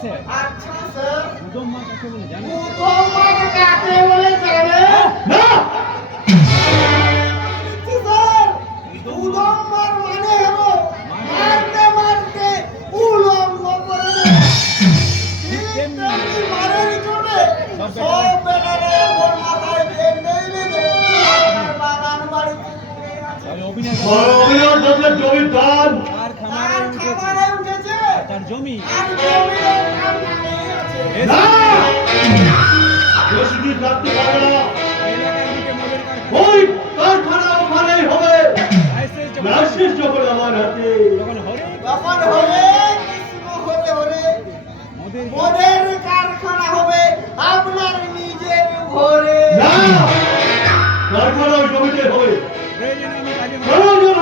Sir আচ্ছা sir. উদম মা কাকে বলে জানেন উদম মার কাকে বলে জানে না স্যার। উদম মানে হলো মারতে মারতে উলম্ব করে। মারের সব বেটারে ওর মাথায় বাগান অভিনয় বড় জমির দান কারখানা ওই কারখানা ওখানেই হবে। লাইসেন্স যখন- আমার হাতে। যখন মদের কারখানা হবে আপনার নিজের ঘরে। না! কারখানা জমিতে হবে। প্রয়োজনে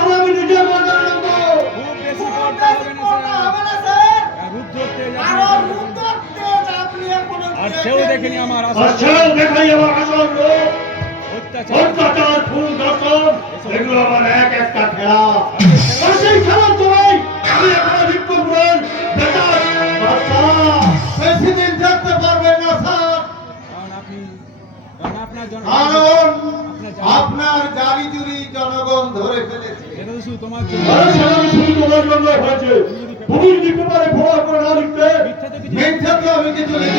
আর সেও দেখেনি আমার আর সেও দেখাই আমার আসল অত্যাচার। ফুল দর্শন এগুলো আমার এক একটা খেলা। আর সেই খেলার জন্যই আমি এখনও বিক্ষোভ করেন বেকার বাচ্চা বেশি দিন থাকতে পারবেন না স্যার। কারণ আপনি কারণ আপনার কারণ জনগণ ধরে ফেলেছে। এটা শুধু তোমার জন্য। শুধু তোমার জন্য হয়েছে। তুমি লিখতে পারে করে না লিখতে মিথ্যা তো কিছু মিথ্যা তো আমি কিছু লিখিনি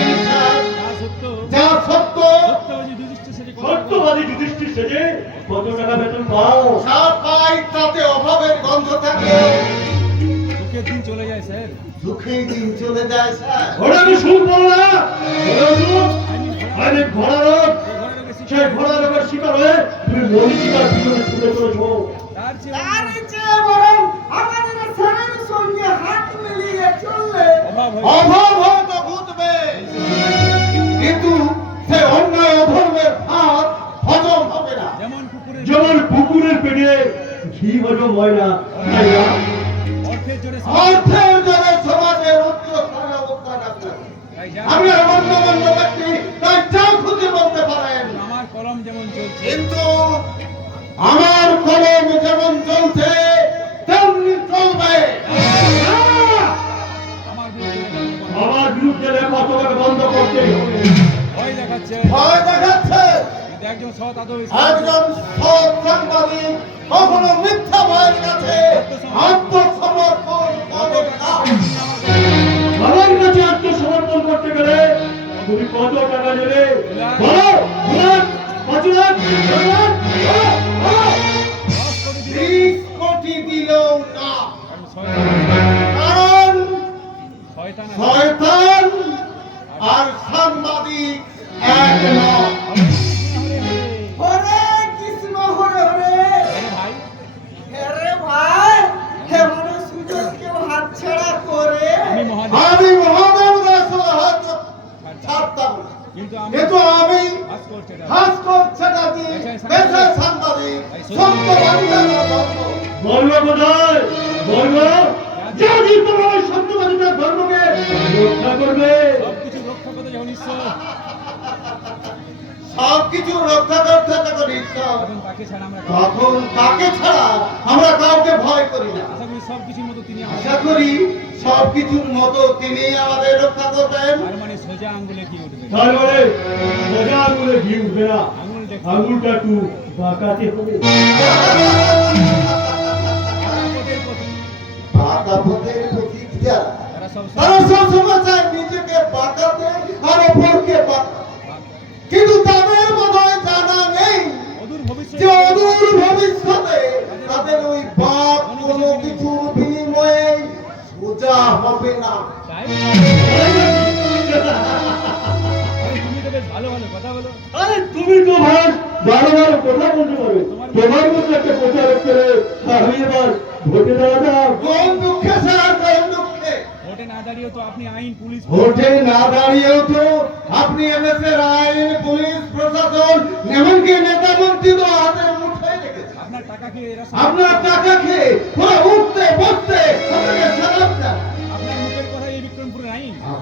অভাব হয়ে অভাব হয়তো কিন্তু সে অন্যায় অধর্মের হাত হজম হবে না। যেমন কুকুরের পেটে। ঘি হজম হয় না তাই না? অর্থের জোরে সমাজের উচ্চ স্থানে একজন সৎ সাংবাদিক কখনো মিথ্যা ভয়ের কাছে আত্মসমর্পণ করে না। আমার কাছে আত্মসমর্পণ করতে গেলে তুমি কত টাকা নেবে? বলো কোটি দিলেও না। কারণ। শয়তান আর সাংবাদিক এক নয়। কিন্তু আমি। ভাস্কর চ্যাটার্জি পেশায় সাংবাদিক। সত্যবাদী বর্ণ বর্ণ? যদি তোমার ধর্মকে রক্ষা করবে। সবকিছু রক্ষা করতে যখন ঈশ্বর সব কিছু রক্ষা করতে তখন ঈশ্বর তখন তাকে ছাড়া আমরা কাউকে ভয় করি না। আশা করি সব মতো তিনি আমাদের আশা করি সব কিছুর মতো তিনি আমাদের রক্ষা করবেন। মানে সোজা আঙ্গুলে কি উঠবে? তার মানে সোজা আঙুলে ঘি উঠবে না। আঙুল আঙুলটা একটু বাঁকাতে হবে। বাঁকা পথের পথিক যারা তারা সবসময় চায় নিজেকে বাঁকাতে আর অপরকে কিন্তু তাদের বোধহয় জানা নেই যে অদূর ভবিষ্যতে তাদের ওই বাপ কোনো কিছুর বিনিময়ে সোজা হবে না। আরে বেশ ভালো ভালো কথা বলো। আরে তুমি তো ভাই বারো বারো কথা বলতে পারবে। তোমার মতো একটা প্রচারক করে আমি এবার ভোটে দাঁড়াতাম কোন দুঃখে স্যার কোন দুঃখে? ভোটে না দাঁড়িয়েও তো আপনি আইন পুলিশ ভোটে না দাঁড়িয়েও তো আপনি এমএসের আইন পুলিশ প্রশাসন এমনকি নেতা মন্ত্রী তো হাতের মুঠোয় রেখেছে আপনার টাকা খেয়ে আপনার টাকা খেয়ে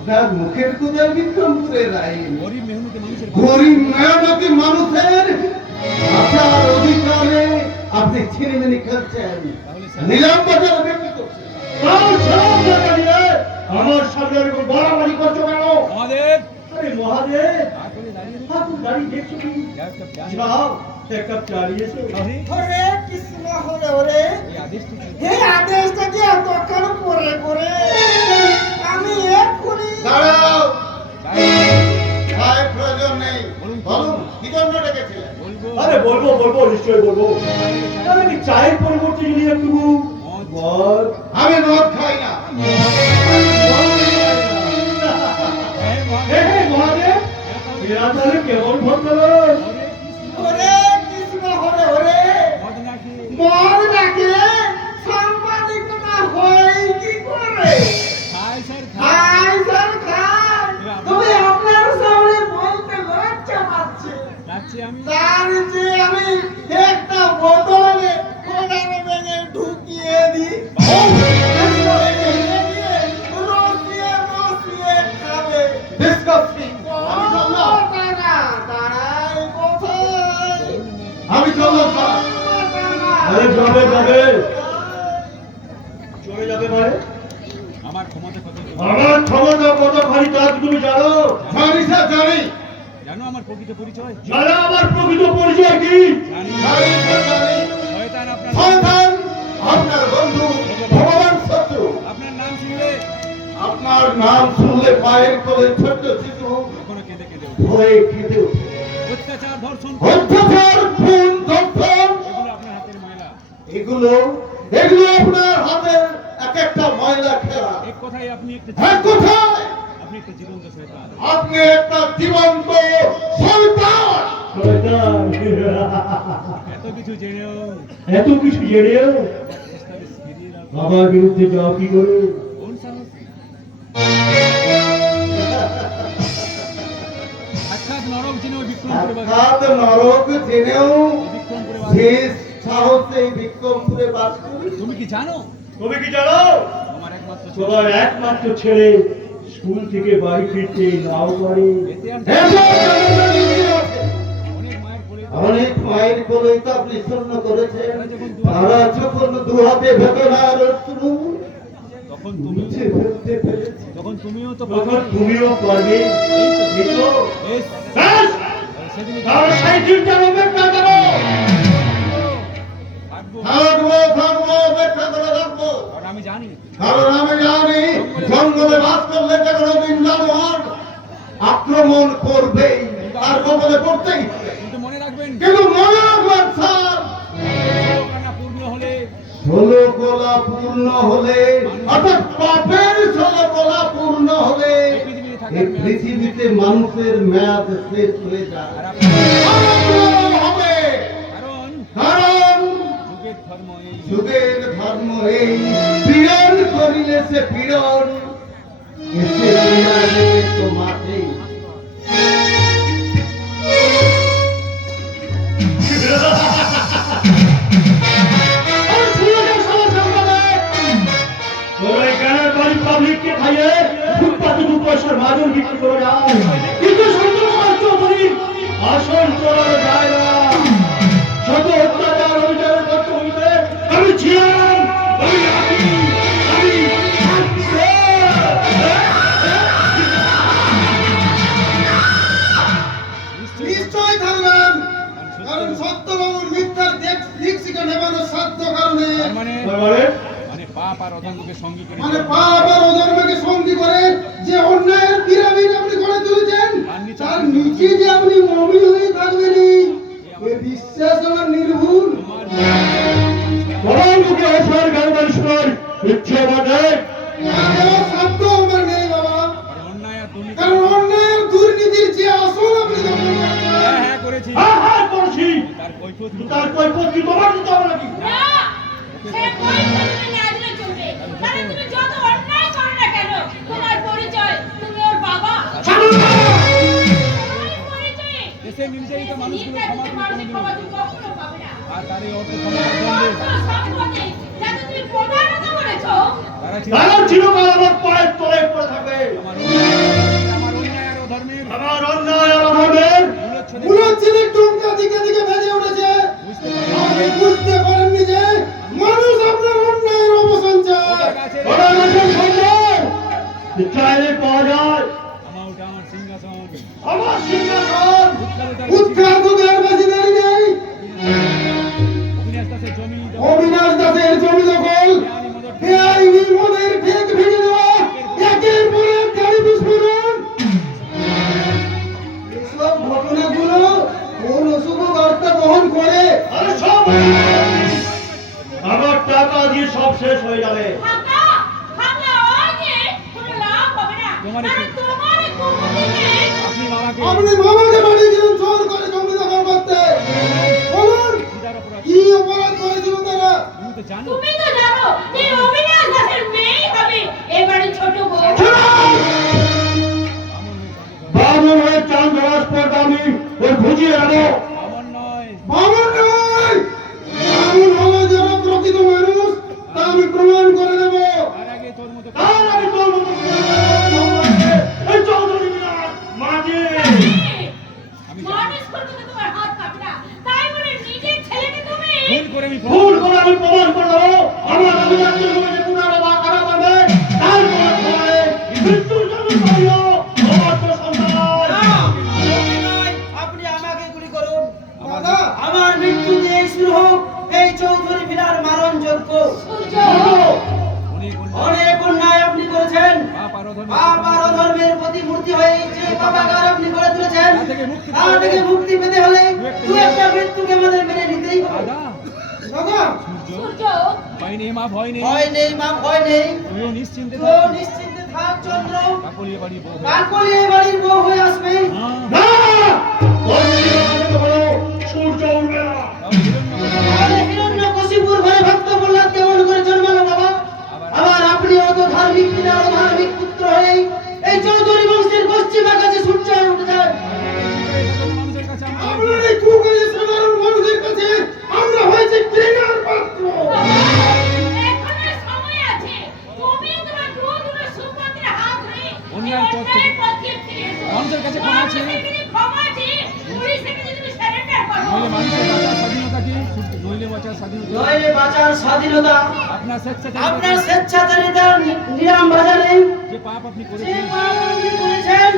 আপনার মুখের কুদের বিক্রমপুরের আইন গরিব মেহনতি মানুষের আচার অধিকারে আপনি ছিনিমিনি খেলছেন। নিলাম বাজারে বিক্রি করছেন। আমার সামনে এরকম বাড়াবাড়ি করছ কেন? মহাদেব! আরে মহাদেব! দাঁড়িয়ে দেখছ কি। যাও। এক কাপ চা নিয়েছো সরি, কৃষ্ণ হরে কি? হে আদেশটা কি এতক্ষণ পরে করে আমি এক্ষুনি দাঁড়াও। যাই, প্রয়োজন নেই। বলুন, কি জন্য ডেকেছিলেন? আরে বলব বলব নিশ্চয়ই বলব। কি চায়ের পরিবর্তে যদি একটু আমি মদ খাই না। হ্যাঁ, মহাদেব। এরা তাহলে কেমন ভদ্র তার যে আমি একটা বোতলে কোনারে ভেঙে ঢুকিয়ে দিই রসিয়ে আমি স্যার আরে যাবে যাবে চলে যাবে মানে আমার ক্ষমতা কত আমার ক্ষমতা কত খালি তা কি তুমি জানো জানি স্যার জানি জানো আমার প্রকৃত পরিচয়? জানো আমার প্রকৃত পরিচয় কি? শয়তান আপনার সন্তান আপনার বন্ধু ভগবান শত্রু। আপনার নাম শুনলে আপনার নাম শুনলে পায়ের কোলে ছোট্ট শিশু। ভয়ে কেঁদে ওঠে। অত্যাচার ধর্ষণ অত্যাচার খুন ধর্ষণ। এগুলো আপনার হাতের ময়লা। এগুলো এগুলো আপনার হাতের এক একটা ময়লা খেলা। এক কথাই আপনি এক কোথায় আপনি একটা জীবন্ত শয়তান। এত কিছু জেনেও এত কিছু আমার বিরুদ্ধে যাও কি করে? নরক জেনেও সাহসে বিক্রমপুরে বাস করি। তুমি কি জানো? তুমি কি জানো? তোমার একমাত্র ছেলে। স্কুল থেকে বাড়ি ফিরতে নাও পারে। অনেক মায়ের তো আপনি শূন্য করেছেন। তারা যখন দু হাতে বেদনার শুরু তখন তুমি ফেলতে পেরেছে। তখন তুমিও তো তখন তুমিও পারবে অপেক্ষা করো। থাকব। থাকব অপেক্ষা করে। কারণ আমি জানি জঙ্গলে বাস করলে কোনো দিন জানোয়ার আক্রমণ করবেই তার কবলে পড়তেই কিন্তু মনে রাখবেন কিন্তু মনে রাখবেন স্যার। পূর্ণ হলে ষোলো গোলা পূর্ণ হলে অর্থাৎ পাপের ষোলো গোলা পূর্ণ হলে এই পৃথিবীতে মানুষের মেয়াদ শেষ হয়ে যায়। কারণ যুগের ধর্ম এই। পীড়ন পীড়ন। এসে খাইয়ে ফুটপাতে দু পয়সার মাজন বিক্রি করে যায় কিন্তু সুন্দরকুমার চৌধুরী নিশ্চয় থাকবেন। কারণ কারণ সত্য- সত্যবাবুর মিথ্যার দিক শিখে নেবানোর সাধ্য কারণে। মানে মানে? পাপ আর অধর্মকে সঙ্গী করে মানে পাপ আর অধর্মকে সঙ্গী করে যে অন্যায়ের পিরামিড আপনি গড়ে তুলেছেন তার নিচে যে আপনি মমি হয়ে থাকবেন এ বিশ্বাস আমার নির্ভুল। তোমার মুখে অসার গান শোনার ইচ্ছে আমাদের আর আমার নেই বাবা। আর অন্যায় আর দুর্নীতি কারণ অন্যায়ের দুর্নীতির যে আসল আপনি করেছি। হ্যাঁ হ্যাঁ করছি। তার কৈফত তার কৈফত কি? তোমার দিতে হবে নাকি? না সে পরিচয় তুমি না চলবে। কারণ তুমি যত অন্যায় করো না কেন তোমার পরিচয় তুমি ওর বাবা। দেশের নির্যাতিত মানুষগুলো ক্ষমা তুমি কখনো পাবে না। আর তার এই অর্থ তারা চিরকাল আমার পায়ের তলায় পড়ে থাকবে আমার অন্যায় আমার অন্যায় দিকে দিকে বেজে উঠেছে। আপনি বুঝতে পারেননি যে মানুষ আপনার অন্যায়ের অবসান চায় চাইলে পাওয়া যায়। আমার সিংহাসন আমার সিংহাসন। উৎখাত থেকে পেতে হলে দু একটা মৃত্যুকে আমাদের মেনে নিতেই হবে। দাদা। দাদা সূর্য। সূর্য ভয় নেই মা ভয় নেই। ভয় নেই মা ভয় নেই। তুইও নিশ্চিন্তে তো নিশ্চিন্তে থাক চন্দ্র। কাকলিয়ে বাড়ি বউ হয়ে। বাড়ির বউ আসবে। না ওই দিকে বলো সূর্য উঠবে না। তাও হিরণ্যকশিপু তাহলে হিরণ্য কশিপুর ঘরে ভক্ত প্রহ্লাদ কেমন করে জন্মালো বাবা? আবার আপনি অত ধার্মিক পিতা ধার্মিক পুত্র হয়ে এই চৌধুরী বংশের পশ্চিম আকাশে সূর্য উঠে যায়। মানুষের কাছে ক্ষমা নইলে মানুষের বাঁচার স্বাধীনতা কি? নইলে বাঁচার স্বাধীনতা নইলে বাঁচার স্বাধীনতা আপনার স্বেচ্ছাচারিতা আপনার স্বেচ্ছাচারিতার নি- নিরাম বাজারে। যে পাপ আপনি করেছেন পাপ আপনি করেছেন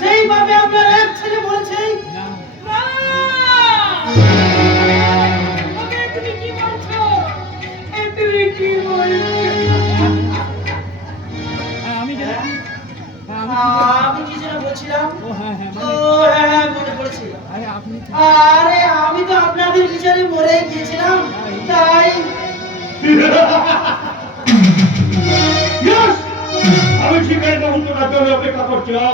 সেই পাপে আপনার- এক ছেলে মরেছে। আমি কি যেন বলছিলাম? ও হ্যাঁ হ্যাঁ ও মানে হ্যাঁ হ্যাঁ মনে আরে আপনি আরে আমি তো আপনাদের বিচারে মরে গিয়েছিলাম তাই! আমি ঠিক এই মুহূর্তটার জন্য অপেক্ষা করছিলাম।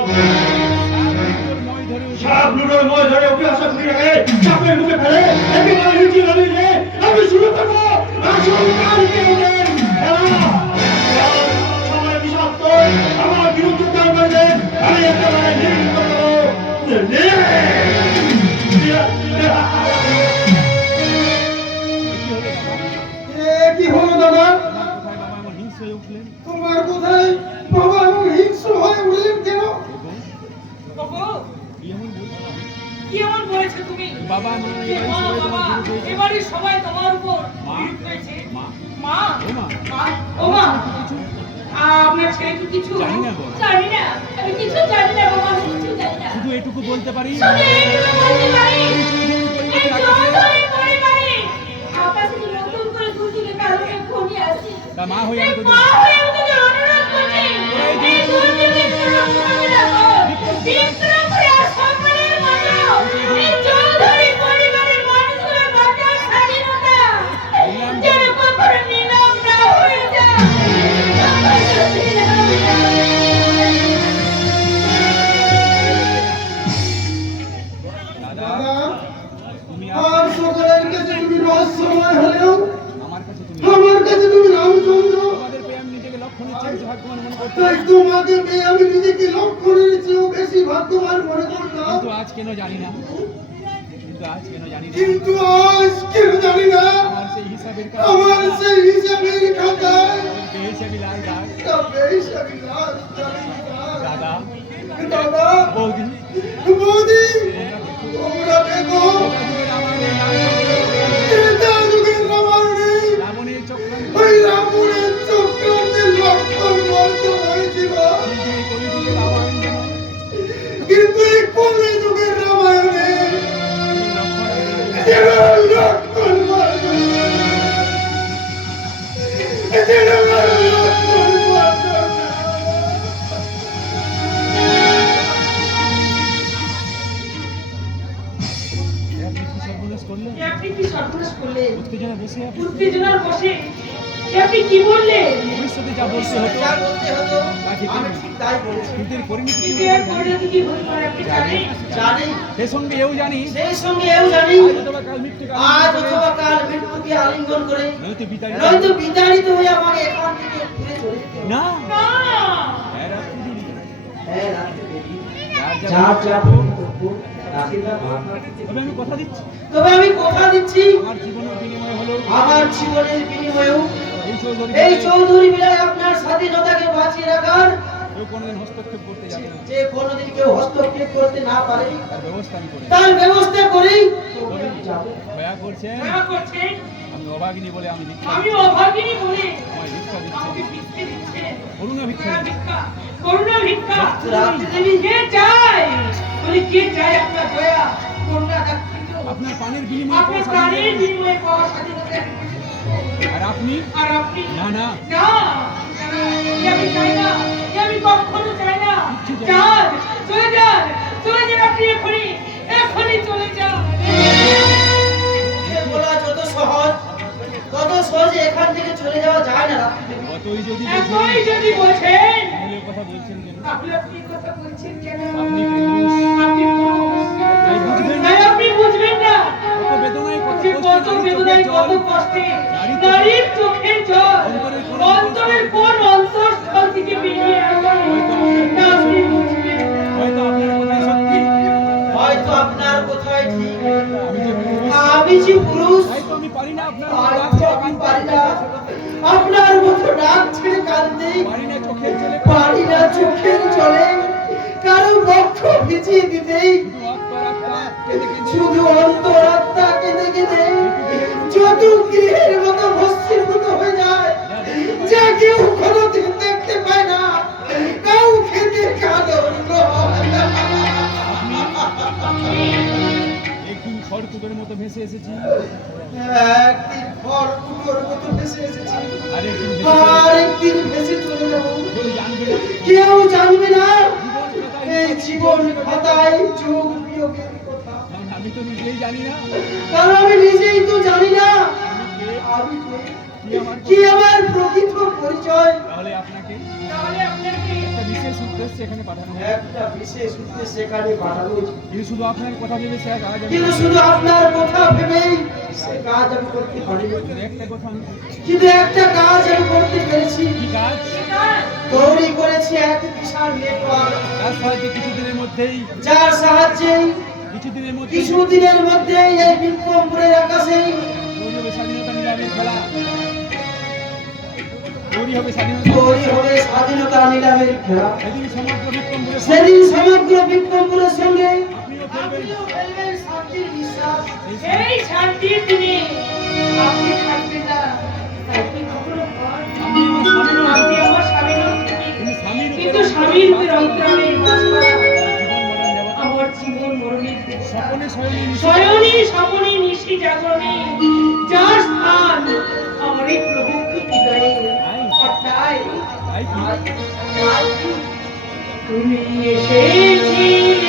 সাপ লুডোর ময় ধরে ওকে আশা করি রেখে চাপের মুখে ফেলে একেবারে নামিয়ে আমি শুরু করব। আসল কালকে কি হলো বাবা দাদা তোমার কোথায় বাবা এমন হিংস্র হয়ে উঠলেন তোমার কোথায় বাবা এমন হিংস্র উঠলেন কেন কি এমন বলছো কি এমন বলেছ তুমি বাবা বাবা তোমার এবারে সবাই তোমার উপর মা? মা ও মা? আপনার ছেলে কি কিছু জানি না। জানি না। আমি কিছু জানি না বাবা আমি কিছু জানি না। শুধু এটুকু বলতে পারি। শুধু এইটুকু বলতে পারি। এই চৌধুরী এই পরিবারের আকাশে আকাশে নতুন করে দুদিকে কারণে ঘনিয়ে আসি তা মা হয়ে আমি তোদের- মা হয়ে আমি তোদের অনুরোধ করছি। এই দুর্নীতি বিক্রম করে। রাখো বিক্রম করে আর মতো। হলেও আমার কাছে তুমি রামচন্দ্র। আমি নিজেকে লক্ষণ ইচ্ছে ভাগ্যবান করতাম তাই তোমাকে পেয়ে আমি নিজেকে লক্ষণের চেয়েও বেশি ভাগ্যবান মনে করতাম কিন্তু আজ কেন জানি না? কিন্তু আজ কেন জানি না? আমার সেই হিসাবের খাতায় হিসাবে লাল দাগ। একটা লাল কিন্তু এই কলি যুগের রামায়ণে আপনি কি সর্বনাশ করলেন? উত্তেজনার বসে। আপনি কি বললেন? ভবিষ্যতে যা বলতে হতো যা বলতে হতো তা ঠিক আমি ঠিক তাই বলেছি। কিন্তু পরিণতি কি কিন্তু হতে এর পারে? জানি? পরিণতি কি হতে পারে আপনি জানেন? জানি সে সঙ্গে এও জানি। সেই সঙ্গে এও জানি। অথবা কাল মৃত্যু আজ অথবা কাল মৃত্যুকে আলিঙ্গন করে নয়তো বিতাড়িত নয়তো বিতাড়িত হয়ে আমাকে এখান থেকে দূরে চলে যেতে না। না। হ্যাঁ, রাত্রি দিন। হ্যাঁ, রাত্রে দেরি। যার যার যা বলতে কর্তব্য, রাতে তা ভাবনা করতে তবে আমি কথা দিচ্ছি। তবে আমি কথা দিচ্ছি। আমার জীবনের বিনিময় হলো। আমার জীবনের বিনিময়েও এই চৌধুরী বিলায় আপনার স্বাধীনতাকে বাঁচিয়ে রাখার। কেউ কোনোদিন হস্তক্ষেপ করতে যাবে না। যে কোনোদিন কেউ হস্তক্ষেপ করতে না পারে তার ব্যবস্থা আমি করে। তার ব্যবস্থা করেই দয়া করছেন? আমি অভাগিনী বলে আমি আমি অভাগিনী বলে আমায় ভিক্ষা আমাকে দিচ্ছেন ভিক্ষে দিচ্ছেন। করুণা ভিক্ষা করুণা ভিক্ষা রাত্রি দেবী কে বলি কে চায় আপনার দয়া করুণা আপনার পানির বিনিময়ে আপনার পাওয়া বিনিময়ে পাওয়া স্বাধীনতা আর আপনি? আর আপনি? না না। না। আমি চাই না। আমি কখনো চাই না। যান চলে যান চলে যান আপনি এখনই। এখনই চলে যান। বলা যত সহজ তত সহজে এখান থেকে চলে যাওয়া যায় না অতই যদি এতই যদি তাহলে কথা বলছেন কেন? আপনি কথা বলছেন কেন? আপনি আপনি কত বেদনায় কত বেদনায় কত কষ্টে। নারীর চোখের জল। অন্তরের কোন থেকে বেরিয়ে হয়তো আপনার সত্যি। হয়তো আপনার কোথায় ঠিক। আমি যে পুরুষ আমি হয়তো আমি পারি না আপনার আমি পারি না। আপনার মতো ডাক ছেড়ে কাঁদতে। পারি না চোখের জলে। পারি না চোখের জলে। কারও বক্ষ ভিজিয়ে দিতেই শুধু কেঁদে কেঁদে শুধু অন্তরাত্মা কেঁদে কেঁদে যত গৃহের মতো হয়ে যায় যা কেউ কোনোদিন দেখতে পায় না। কাউ খেতে কালো খড়কুটোর মতো ভেসে এসেছি। একদিন ঘর মতো ভেসে এসেছি। আর একদিন আর ভেসে চলে যাব। কেউ জানবে না কেউ জানবে না জীবন এই জীবন খাতায় যোগ বিয়োগের কথা। আমি তো নিজেই জানি না। কারণ আমি নিজেই তো জানি না। আমি কে, আমি কে? কি আমার প্রকৃত পরিচয়? তাহলে আপনাকে তাহলে আপনাকে একটা বিশেষ উদ্দেশ্যে এখানে পাঠানো একটা বিশেষ উদ্দেশ্যে সেখানে পাঠানো কিন্তু শুধু আপনার কথা ভেবে সে কাজ আমি কিন্তু শুধু আপনার কথা ভেবেই সে কাজ আমি করতে পারিনি। একটা কথা কিন্তু একটা কাজ আমি করতে পেরেছি। কি কাজ? তৈরি করেছি এক বিশাল নেটওয়ার্ক তার সাহায্যে কিছুদিনের মধ্যেই যার সাহায্যে কিছুদিনের মধ্যে কিছুদিনের মধ্যে এই বিক্রমপুরের আকাশেই তৈরি স্বাধীনতা নিলামের খেলা। হবে স্বাধীনতা নিলামের খেলা সেদিন সমগ্র বিক্রমপুরের সঙ্গে আপনিও ফেলবেন শান্তির বিশ্বাস। এই শান্তির দিনে আপনি থাকবেন না। কিন্তু স্বামীর অন্তরালে আমার জীবন মরণের স্বপনে নিশি জাগরণে। যার স্থান আমার এই প্রভুক্ত তুমি এসেছিলে